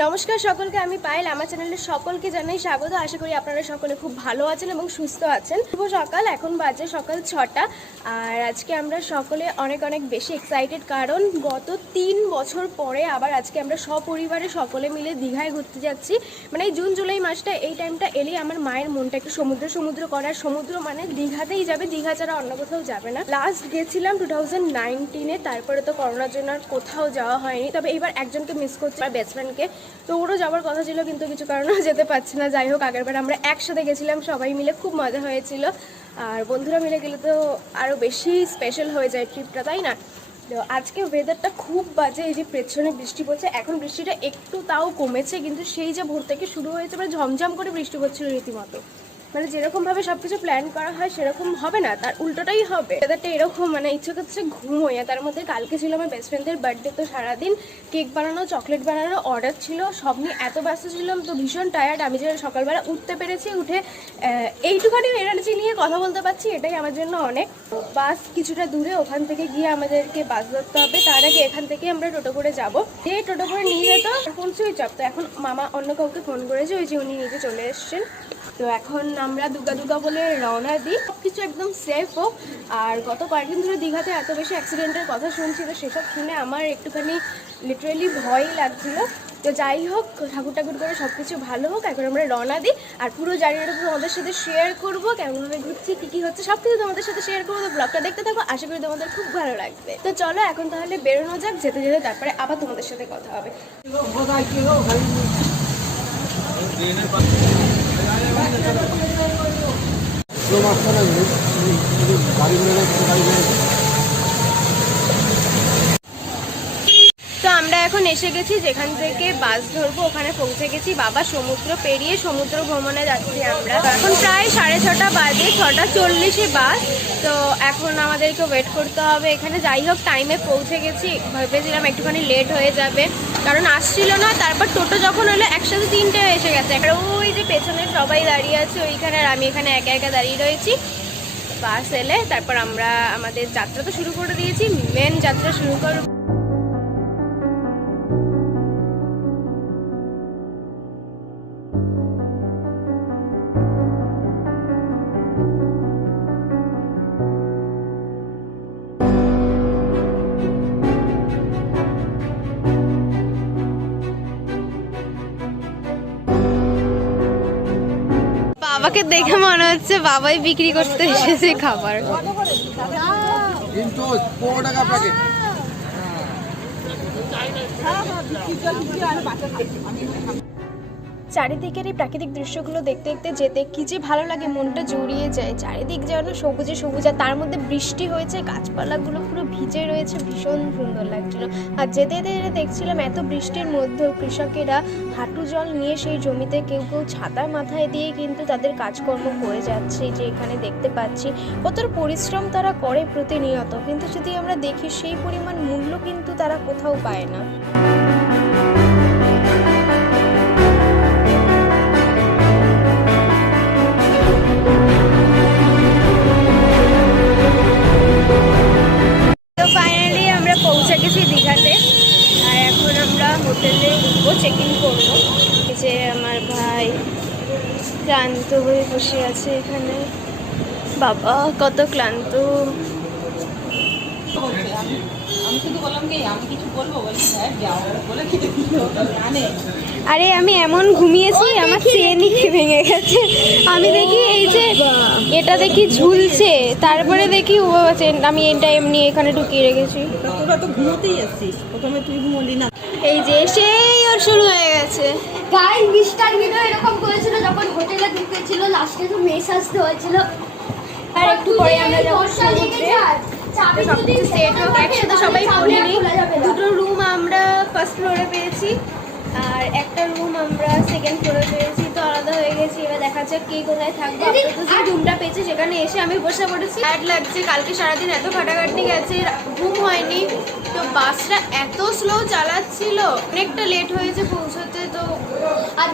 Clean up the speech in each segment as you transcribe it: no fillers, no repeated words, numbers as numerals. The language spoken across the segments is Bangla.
নমস্কার সকলকে, আমি পায়েল। আমার চ্যানেলে সকলকে জানাই স্বাগত। আশা করি আপনারা সকলে খুব ভালো আছেন এবং সুস্থ আছেন। শুভ সকাল, এখন বাজে সকাল 6টা। আর আজকে আমরা সকলে অনেক অনেক বেশি এক্সাইটেড, কারণ গত 3 বছর পরে আবার আজকে আমরা সপরিবারে সকলে মিলে দীঘায় ঘুরতে যাচ্ছি। মানে এই জুন জুলাই মাসটা, এই টাইমটা এলেই আমার মায়ের মনটা একটু সমুদ্র করার। সমুদ্র মানে দীঘাতেই যাবে, দীঘা ছাড়া অন্য কোথাও যাবে না। লাস্ট গেছিলাম 2019-এ, তারপরে তো করোনার জন্য আর কোথাও যাওয়া হয়নি। তবে এইবার একজনকে মিস করছি, আমার বেস্ট ফ্রেন্ডকে। তো ওরও যাওয়ার কথা ছিল, কিন্তু কিছু কারণে যেতে পারছি না। যাই হোক, আগেরবার আমরা একসাথে গেছিলাম সবাই মিলে, খুব মজা হয়েছিল। আর বন্ধুরা মিলে গেলে তো আরও বেশি স্পেশাল হয়ে যায় ট্রিপটা, তাই না? তো আজকে ওয়েদারটা খুব বাজে। এই যে পেছনে বৃষ্টি পড়ছে, এখন বৃষ্টিটা একটু তাও কমেছে, কিন্তু সেই যে ভোর থেকে শুরু হয়েছে মানে ঝমঝম করে বৃষ্টি পড়ছিল রীতিমতো। মানে যেরকমভাবে সব কিছু প্ল্যান করা হয় সেরকম হবে না, তার উল্টোটাই হবে। ওয়েদারটা এরকম, মানে ইচ্ছে করছে ঘুমোয়। তার মধ্যে কালকে ছিল আমার বেস্ট ফ্রেন্ডের বার্থডে, তো সারাদিন কেক বানানো, চকলেট বানানো, অর্ডার ছিল, সব নিয়ে এত ব্যস্ত ছিলাম, তো ভীষণ টায়ার্ড। আমি যে সকালবেলা উঠতে পেরেছি, উঠে এইটুখানি এনার্জি নিয়ে কথা বলতে পারছি, এটাই আমার জন্য অনেক। বাস কিছুটা দূরে, ওখান থেকে গিয়ে আমাদেরকে বাস ধরতে হবে। তার আগে এখান থেকে আমরা টোটো করে যাবো। যে টোটো করে নিয়ে যেত, ফোন সুইচ অফ। তো এখন মামা অন্য কাউকে ফোন করেছে, ওই যে উনি নিজে চলে এসছেন। তো এখন আমরা দুগা বলে রওনা দিই। সব কিছু একদম সেফ হোক। আর গত কয়েকদিন ধরে দীঘাতে এত বেশি অ্যাক্সিডেন্টের কথা শুনছিল, সেসব শুনে আমার একটুখানি লিটারেলি ভয়ই লাগছিল। তো যাই হোক, ঠাকুর করে সব কিছু ভালো হোক। এখন আমরা রওনা দিই, আর পুরো জার্নিটা তোমাদের সাথে শেয়ার করবো, কেমনভাবে ঘুরছি, কী হচ্ছে, সব কিছু তোমাদের সাথে শেয়ার করবো। তো ব্লগটা দেখতে থাকো, আশা করি তোমাদের খুব ভালো লাগবে। তো চলো এখন তাহলে বেরোনো যাক। যেতে যেতে তারপরে আবার তোমাদের সাথে কথা হবে। তো আমরা এখন এসে গেছি যেখান থেকে বাস ধরবো, ওখানে পৌঁছে গেছি। বাবা সমুদ্র পেরিয়ে সমুদ্র ভ্রমণে যাচ্ছি আমরা। এখন প্রায় 6:30 বাজে, 6:40-এ বাস। তো এখন আমাদেরকে ওয়েট করতে হবে এখানে। যাই হোক, টাইমে পৌঁছে গেছি। ভেবেছিলাম একটুখানি লেট হয়ে যাবে, কারণ আসছিল না। তারপর টোটো যখন হলো, একসাথে 3টে এসে গেছে। আর ওই যে পেছনে সবাই দাঁড়িয়ে আছে ওইখানে, আর আমি এখানে একা একা দাঁড়িয়ে রয়েছি। বাস এলে তারপর আমরা আমাদের যাত্রা তো শুরু করে দিয়েছি, মেন যাত্রা শুরু করব। বাবাকে দেখে মনে হচ্ছে বাবাই বিক্রি করতে এসেছে খাবার। চারিদিকের এই প্রাকৃতিক দৃশ্যগুলো দেখতে দেখতে যেতে কি যে ভালো লাগে, মনটা জুড়িয়ে যায়। চারিদিক যেন সবুজে সবুজ, আর তার মধ্যে বৃষ্টি হয়েছে, গাছপালাগুলো পুরো ভিজে রয়েছে, ভীষণ সুন্দর লাগছিল। আর যেতে যেতে দেখছিলাম এত বৃষ্টির মধ্যেও কৃষকেরা হাঁটু জল নিয়ে সেই জমিতে কেউ কেউ ছাতা মাথায় দিয়ে কিন্তু তাদের কাজকর্ম করে যাচ্ছে। যে এখানে দেখতে পাচ্ছি কত পরিশ্রম তারা করে প্রতিনিয়ত, কিন্তু যদি আমরা দেখি সেই পরিমাণ মূল্য কিন্তু তারা কোথাও পায় না। তো ফাইনালি আমরা পৌঁছে গেছি দীঘাতে, আর এখন আমরা হোটেলে উঠবো, চেক ইন করবো। যে আমার ভাই ক্লান্ত হয়ে বসে আছে এখানে। বাবা কত ক্লান্ত। আরে আমি এমন ঘুমিয়েছি, আমার চেনই ভেঙে গেছে। আমি দেখি এই যে এটা দেখি ঝুলছে, তারপরে দেখি ও আমি এটা এমনি এখানে ঢুকিয়ে রেখেছি। তোরা তো ঘুমোতেই আসছিস, প্রথমে তুই ঘুমোলি না। এই যে সেই ওর শুরু হয়ে গেছে। গাইস মিস্টার মিনো এরকম করেছিল যখন হোটেলে ঢুকেছিল, লাস্টে তো মেসাজ হয়েছিল। আর একটু পরে আমরা যখন সবকিছু সেট হোক, একসাথে সবাই পড়িনি। দুটো রুম আমরা ফার্স্ট ফ্লোরে পেয়েছি, আর একটা রুম আমরা সেকেন্ড ফ্লোরে পেয়েছি। তো আলাদা হয়ে গেছি, এবার দেখা যাক কে কোথায় থাকবে। আপাতত যে রুমটা পেয়েছি সেখানে এসে আমি বসে পড়েছি। টায়ার্ড লাগছে, কালকে সারাদিন এত খাটাখাটনি গেছে, ঘুম হয়নি। তো বাসটা এত স্লো চালাচ্ছিল, অনেকটা লেট হয়েছে পৌঁছতে। তো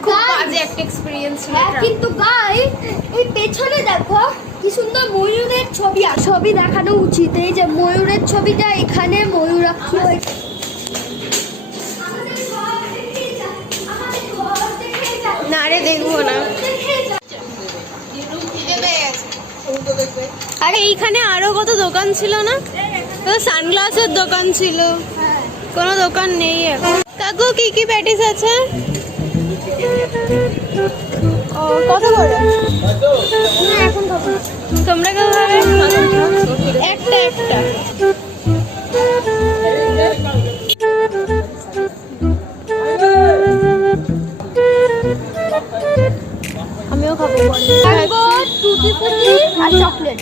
খুব বাজে একটা এক্সপিরিয়েন্স ছিল। কিন্তু গাইস এই পেছনে দেখো কি সুন্দর ময়ূরের ছবি দেখানো উচিত। এই যে ময়ূরের ছবিটা, এখানে ময়ূরাক্ষী হয়েছে। আরে দেখবো না। আরে এইখানে আরো কত দোকান ছিল না? সানগ্লাসের দোকান ছিল, কোনো দোকান নেই এখন। কাকু কি কি প্যাটিস আছে? ও কত করে? এখন তোমরা কেউ খাবে? একটা একটা। আমিও খাবো। টুটি ফুটি আর চকলেট।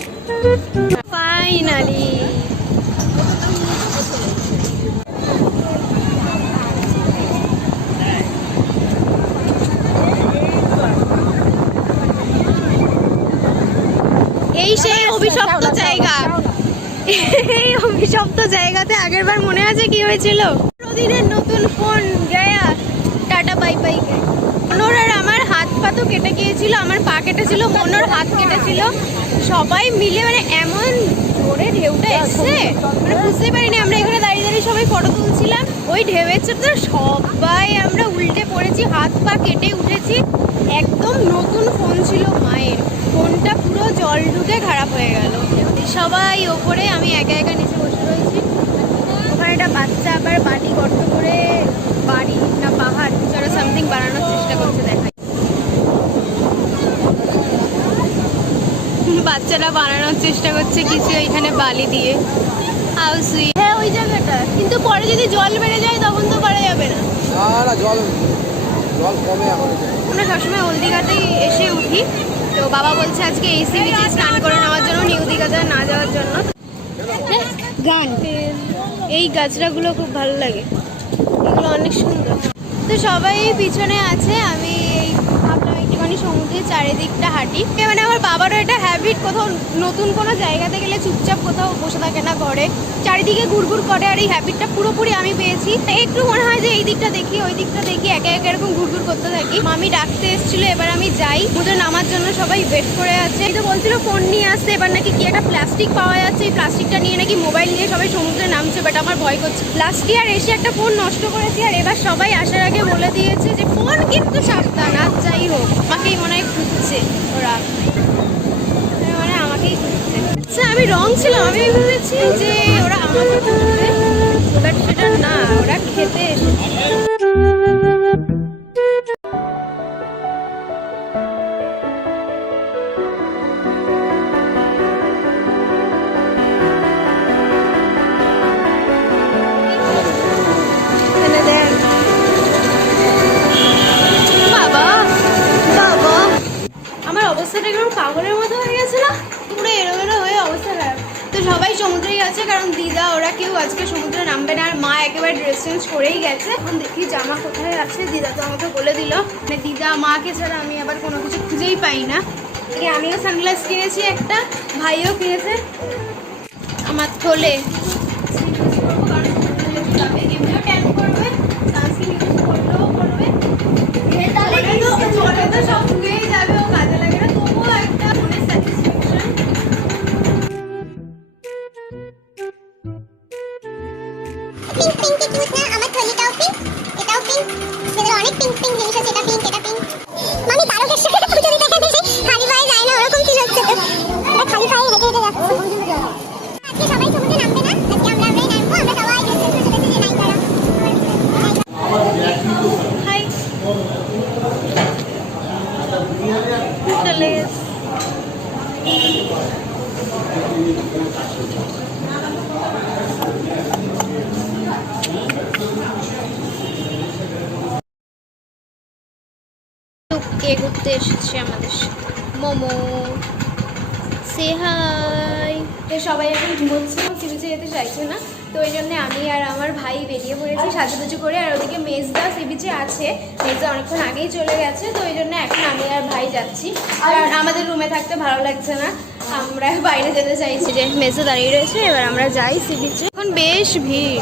ফাইনালি এই সেই অভিশপ্ত জায়গা। এই অভিশপ্ত জায়গাতে আগের বার মনে আছে কি হয়েছিল? প্রতিদিনের নতুন ফোন গায়া টাটা বাই বাই। মনোর আর আমার হাত পা তো কেটে গিয়েছিল, আমার পা কেটেছিল, মনোর হাত কেটেছিল। সবাই মিলে মানে এমন জোরে ঢেউটা এসছে মানে বুঝতেই পারিনি। আমরা এখানে দাঁড়িয়ে দাঁড়িয়ে সবাই ফটো তুলছিলাম, ওই ঢেউয়ের তো সবাই আমরা উল্টে পড়েছি, হাত পা কেটে উঠেছি। একদম নতুন ফোন ছিল মায়ের, ফোনটা পুরো জল ঢুকে খারাপ হয়ে গেল। সবাই ওপরে, আমি একা একা নিচে বসে রয়েছি। ওখানে একটা বাচ্চা আবার বাড়ি গর্ত করে বাড়ি না পাহাড় যারা সামথিং বানানোর চেষ্টা করছে, দেখায় বাচ্চারা বানানোর চেষ্টা করছে কিছু এখানে বালি দিয়ে। হ্যাঁ ওই জায়গাটা, কিন্তু পরে যদি জল বেড়ে যায় তখন তো করা যাবে না। জল কমে এখন। আমরা সবসময় ওল্ড দীঘাতেই এসে উঠি, তো বাবা বলছে আজকে এই সি বিচে স্নান করে নেওয়ার জন্য, নিউ দীঘাতে না যাওয়ার জন্য। গান এই গাছটাগুলো খুব ভালো লাগে, এগুলো অনেক সুন্দর। তো সবাই পিছনে আছে, আমি এই ভাবলাম একটুখানি সমুদ্রের চারিদিকটা হাঁটি। মানে আমার বাবারও এটা হ্যাবিট, কোথাও নতুন কোনো জায়গাতে গেলে চুপচাপ কোথাও বসে থাকে না, ঘরে চারিদিকে ঘুরঘুর করে। আর এই হ্যাবিটটা পুরোপুরি আমি পেয়েছি। একটু মনে হয় যে এই দিকটা দেখি ওই দিকটা দেখি, একে একে এরকম ঘুরঘুর করতে থাকি। মামি ডাকতে এসেছিল, এবার আমি যাই। মুঝে নামার জন্য সবাই ওয়েট করে আছে। এই তো বলছিল ফোন নিয়ে আসতে, এবার নাকি কি একটা প্লাস্টিক পাওয়া যাচ্ছে, এই প্লাস্টিকটা নিয়ে নাকি মোবাইল নিয়ে সবাই সমুদ্রে নামছে। বাট আমার ভয় করছে, লাস্ট ইয়ার এসে একটা ফোন নষ্ট করেছি, আর এবার সবাই আসার আগে বলে দিয়েছে যে ফোন কিন্তু সাবধান। আর যাই হোক, আমাকেই মনে হয় খুঁজছে ওরা, মানে আমাকেই খুঁজছে। আচ্ছা আমি রং ছিলাম, আমি ভেবেছি যে ওরা আমাকে খুঁজছে, বাট সেটা না, ওরা খেতে এসেছে। অবস্থাটা একদম পাগলের মতো হয়ে গেছে না, পুরো এলোমেলো হয়ে অবস্থা খারাপ। তো সবাই সমুদ্রেই আছে, কারণ দিদা ওরা কেউ আজকে সমুদ্রে নামবে না, আর মা একেবারে ড্রেস চেঞ্জ করেই গেছে। এখন দেখি জামা কোথায় আছে, দিদা তো আমাকে বলে দিল। মানে দিদা মাকে ছাড়া আমি আবার কোনো কিছু খুঁজেই পাই না। আমিও সানগ্লাস কিনেছি একটা, ভাইও কিনেছে। আমার থলে তো সব ধুয়েই যাবে, ও কাজে লাগে না, তবুও একটা মনে স্যাটিসফ্যাকশন। পিঙ্ক পিঙ্ক কিউট না, আমার থলিটাও পিঙ্ক, এটাও পিঙ্ক, এদের অনেক পিঙ্ক পিঙ্ক জিনিস আছে, এটা পিঙ্ক এটা পিঙ্ক। মামি তারকের সাথে পুজো দিতে গেছে, খালি পায়ে যায় না, ওরকম ফিল হচ্ছে। খালি পায়ে হেঁটে হেঁটে যাচ্ছে। আজকে সবাই সমুদ্রে নামবে না, আজকে আমরাই নামবো। আমরা সবাই ড্রেস চেঞ্জ করে গেছি, নাই করা। হাই চলে কে ঘুরতে এসেছে আমাদের মোমো সে হাই। সবাই এখন ঘুমোচ্ছে, সি বিচে যেতে চাইছে না, তো ওই জন্য আমি আর আমার ভাই বেরিয়ে পড়েছি সাজুগুজু করে। আর ওদিকে মেজদা সি বিচে আছে, মেজদা অনেকক্ষণ আগেই চলে গেছে, তো ওই জন্য এখন আমি আর ভাই যাচ্ছি। আর আমাদের রুমে থাকতে ভালো লাগছে না, আমরা বাইরে যেতে চাইছি। যে মেজদা দাঁড়িয়ে রয়েছে, এবার আমরা যাই সি বিচে। এখন বেশ ভিড়,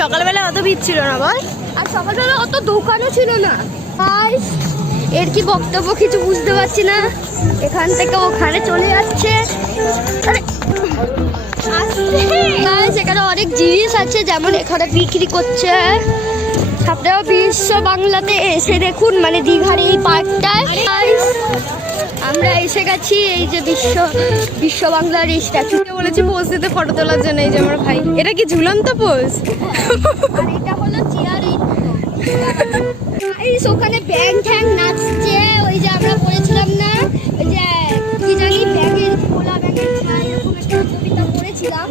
সকালবেলা অত ভিড় ছিল না বল, আর সকালবেলা অত দোকানও ছিল না। আর এর কি বক্তব্য কিছু বুঝতে পারছি না, এখান থেকে ওখানে চলে যাচ্ছে। সেখানে অনেক জিনিস আছে, যেমন এখানে বিক্রি করছে আপনারা বিশ্ব বাংলাতে এসে দেখুন, মানে দীঘার এই পার্কটায় আমরা এসে গেছি। এই যে বিশ্ব বাংলার এই স্ট্যাচু বলেছি পোজ দিতে, ফটো তোলার জন্য। এই যে আমার ভাই, এটা কি ঝুলন্ত পোজ? আর এটা হলো চেয়ার। এই ওখানে ব্যাং ঠ্যাং নাচছে। ওই যে আমরা বলেছিলাম না, ওই যে কি জানি ব্যাগের খোলা ব্যাগের ছাই এরকম একটা প্রতিযোগিতা করেছিলাম।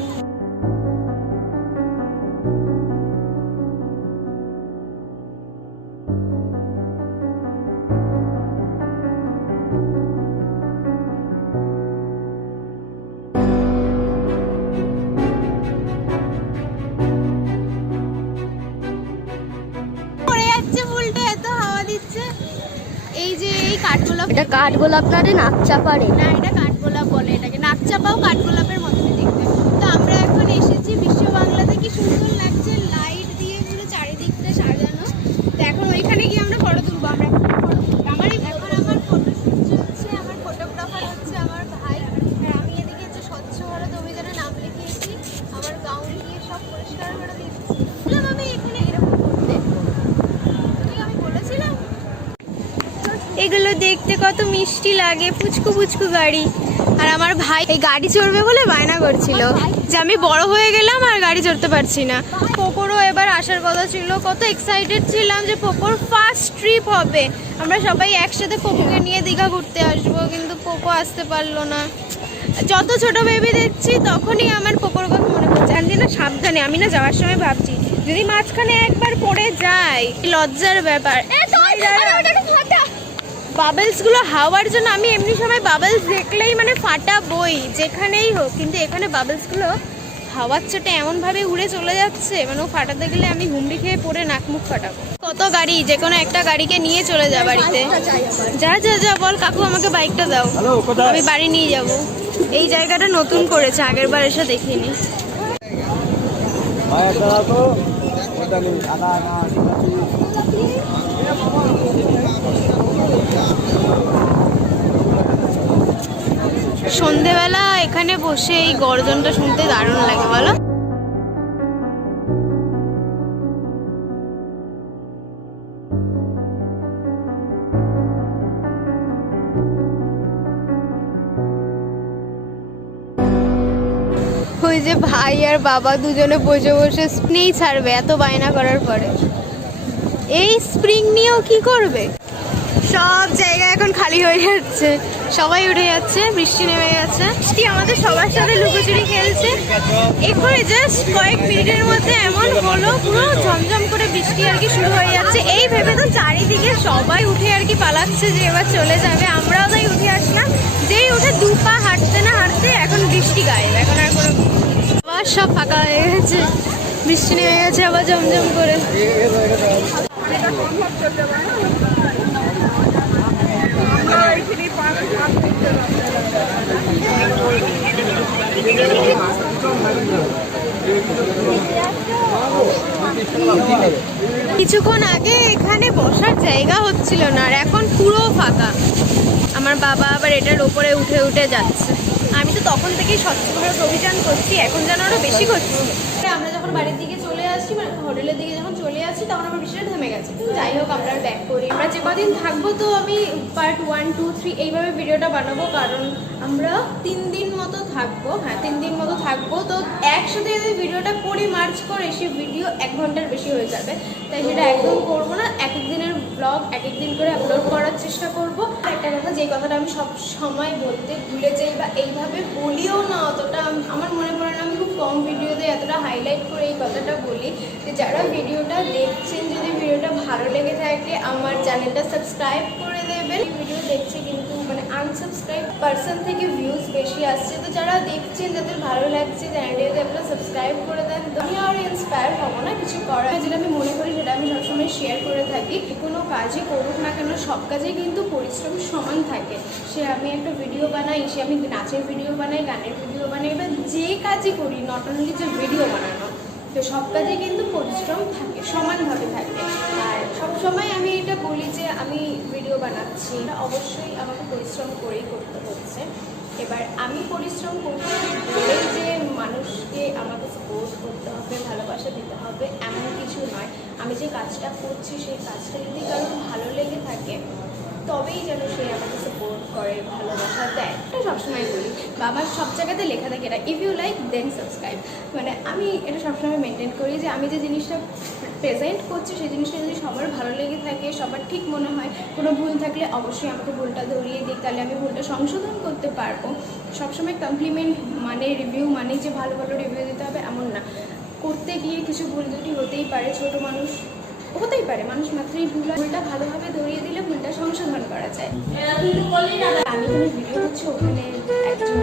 এই যে এই কাঠগোলাপ, এটা কাঠগোলাপ না রে, নাকচাপাড়ে। না এটা কাঠগোলাপ বলে এটাকে, নাকচাপাও কাঠগোলাপের মতনই দেখতে। তো আমরা এখন এসেছি বিশ্ব বাংলাতে, কি সুন্দর লাগছে লাইট দিয়ে পুরো চারিদিকটা সাজানো। তো এখন ওইখানে গিয়ে আমরা ফটো তুলবো। আমরা আমার ফটো চলছে, আমার ফটোগ্রাফার হচ্ছে আমার ভাই, আর আমি এদিকে হচ্ছে স্বচ্ছ ভারত অভিযানে নাম লিখিয়েছি। আমার গাউন দিয়ে সব পরিষ্কার করে দিয়েছি। আমি এখানে এরকম করতে, আমি বলেছিলাম। এগুলো দেখতে কত মিষ্টি লাগে, পুচকু পুচকু গাড়ি। আর আমার ভাই এই গাড়ি চড়বে বলে বায়না করছিল যে আমি বড় হয়ে গেলাম আর গাড়ি চড়তে পারছি না। পোকোরও এবার আসার কথা ছিল, কত এক্সাইটেড ছিলাম যে পোকোর ফার্স্ট ট্রিপ হবে। আমরা সবাই একসাথে পোকোকে নিয়ে দীঘা ঘুরতে আসবো, কিন্তু পোকো আসতে পারলো না। যত ছোট বেবি দেখছি তখনই আমার পোকোর কথা মনে পড়ছে। জানি না, সাবধানে। আমি না যাওয়ার সময় ভাবছি যদি মাঝখানে একবার পড়ে যায়, লজ্জার ব্যাপার। বাবলস গুলো হাওয়ার জন্য আমি এমনি সময় বাবলস দেখলেই মানে ফাটা বই, যেখানেই হোক। কিন্তু এখানে বাবলস গুলো হাওয়ার চোটে এমন ভাবে উড়ে চলে যাচ্ছে, মানে ও ফাটাতে গেলে আমি হুমড়ি খেয়ে পড়ে নাক মুখ ফাটাবো। কত গাড়ি, যে কোনো একটা গাড়িকে নিয়ে চলে যা বাড়িতে। যা যা যা বল, কাকু আমাকে বাইকটা দাও, আমি বাড়ি নিয়ে যাব। এই জায়গাটা নতুন করেছে, আগের বার এসে দেখিনি। সন্ধেবেলা এখানে বসে এই গর্জনটা শুনতে দারুণ লাগে, বলো? ওই যে ভাই আর বাবা দুজনে বসে বসে স্প্রিং ছাড়বে এত বায়না করার পরে। এই স্প্রিং নিয়েও কি করবে? সব জায়গা এখন খালি হয়ে যাচ্ছে, সবাই উঠে যাচ্ছে, বৃষ্টি নেমে গেছে। বৃষ্টি আমাদের সবার সাথে লুকোচুরি খেলছে। এখানে জাস্ট কয়েক মিনিটের মধ্যে এমন হলো, পুরো ঝমঝম করে বৃষ্টি আর কি শুরু হয়ে যাচ্ছে। এই ভেবে তো চারিদিকে সবাই উঠে আর কি পালাচ্ছে যে এবার চলে যাবে। আমরাও তাই উঠে আসলাম। যেই উঠে দু পা হাঁটতে না হাঁটতে এখন বৃষ্টি গায়েব। এখন আর কোনো, আবার সব ফাঁকা হয়ে গেছে, বৃষ্টি নেমে গেছে আবার ঝমঝম করে। কিছুক্ষণ আগে এখানে বসার জায়গা হচ্ছিল না, আর এখন পুরো ফাঁকা। আমার বাবা আবার এটার ওপরে উঠে উঠে যাচ্ছে। আমি তো তখন থেকেই স্বচ্ছ ভারত অভিযান করছি, এখন যেন আরো বেশি করছি। আমরা যখন বাড়ির দিকে চলে আসছি, মানে হোটেলের দিকে যখন চলে আসছি, তখন আমার বৃষ্টিটা থেমে গেছে। যাই হোক, আমরা ব্যাক করি। আমরা যে কদিন থাকবো তো আমি পার্ট 1, 2, 3 এইভাবে ভিডিওটা বানাবো, কারণ আমরা 3 দিন মতো থাকবো। হ্যাঁ, 3 দিন মতো থাকবো। তো একসাথে যদি ভিডিওটা করি মার্চ করে, সেই ভিডিও 1 ঘন্টার বেশি হয়ে যাবে। তাই সেটা একদম করবো না। এক এক দিনের ব্লগ এক এক দিন করে আপলোড করার চেষ্টা করবো। একটা কথা, যে কথাটা আমি সব সময় বলতে ভুলে যাই বা এইভাবে বলিও না অতটা, আমার মনে পড়ে না। আমি খুব কম ভিডিওতে এতটা হাইলাইট করে এই কথাটা বলি যে যারা ভিডিওটা দেখছেন, যদি ভিডিওটা ভালো লেগে থাকে আমার চ্যানেলটা সাবস্ক্রাইব করে দেবেন। ভিডিও দেখছি কিন্তু মানে আনসাবস্ক্রাইব পার্সন থেকে ভিউজ বেশি আসছে। তো যারা দেখছেন, যাদের ভালো লাগছে চ্যানেলটাতে আপনারা সাবস্ক্রাইব করে দেন। আমি আর ইন্সপায়ার হবো না কিছু করার, যেটা আমি মনে করি সেটা আমি সবসময় শেয়ার করে থাকি। কোনো কাজই করুক না কেন, সব কাজেই কিন্তু পরিশ্রম সমান থাকে। সে আমি একটা ভিডিও বানাই, সে আমি নাচের ভিডিও বানাই, গানের ভিডিও বানাই, বা যে কাজই করি, নট অনলি যে ভিডিও বানানো, তো সব কাজে কিন্তু পরিশ্রম থাকে, সমানভাবে থাকে। আর সবসময় আমি এটা বলি যে আমি ভিডিও বানাচ্ছি, অবশ্যই আমাকে পরিশ্রম করেই করতে হচ্ছে। এবার আমি পরিশ্রম করতে বলেই যে মানুষকে আমাকে সাপোর্ট করতে হবে, ভালোবাসা দিতে হবে, এমন কিছু নয়। আমি যে কাজ কাজটা করছি সেই কাজটা যদি কারোর ভালো লেগে থাকে তবেই যেন সে আমাকে সাপোর্ট করে, ভালোবাসা দেয়। এটা সবসময় বলি, বা আমার সব জায়গাতে লেখা থাকে এটা, if you like then subscribe. মানে আমি এটা সবসময় মেনটেন করি যে আমি যে জিনিসটা প্রেজেন্ট করছি সেই জিনিসটা যদি সবার ভালো লেগে থাকে, সবার ঠিক মনে হয়, কোনো ভুল থাকলে অবশ্যই আমাকে ভুলটা ধরিয়ে দিই, তাহলে আমি ভুলটা সংশোধন করতে পারবো। সবসময় কমপ্লিমেন্ট মানে রিভিউ মানে যে ভালো ভালো রিভিউ দিতে হবে এমন না, করতে গিয়ে কিছু ভুল দুটি হতেই পারে, ছোট মানুষ হতেই পারে, মানুষ মাত্রই ভুল হয়। ভুলটা ভালোভাবে ধরিয়ে দিলে ভুলটা সংশোধন করা যায়। আমি কোনো ভিডিও হচ্ছে ওখানে একজন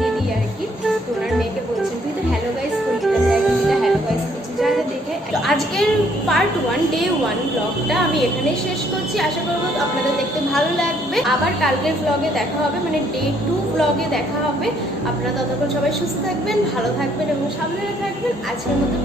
দিদি আর কি, তো ওনার মেয়েকে বলছেন তুই তো হ্যালো গাইস বলতে দিদিটা হ্যালো গাইস বলছে, যা যা দেখে। তো আজকের পার্ট 1 ডে 1 ব্লগটা আমি এখানেই শেষ করছি। আশা করবো আপনাদের দেখতে ভালো লাগবে। আবার কালকের ব্লগে দেখা হবে, মানে ডে 2 ব্লগে দেখা হবে। আপনারা ততক্ষণ সবাই সুস্থ থাকবেন, ভালো থাকবেন এবং সাবধানে থাকবেন। আজকের মতো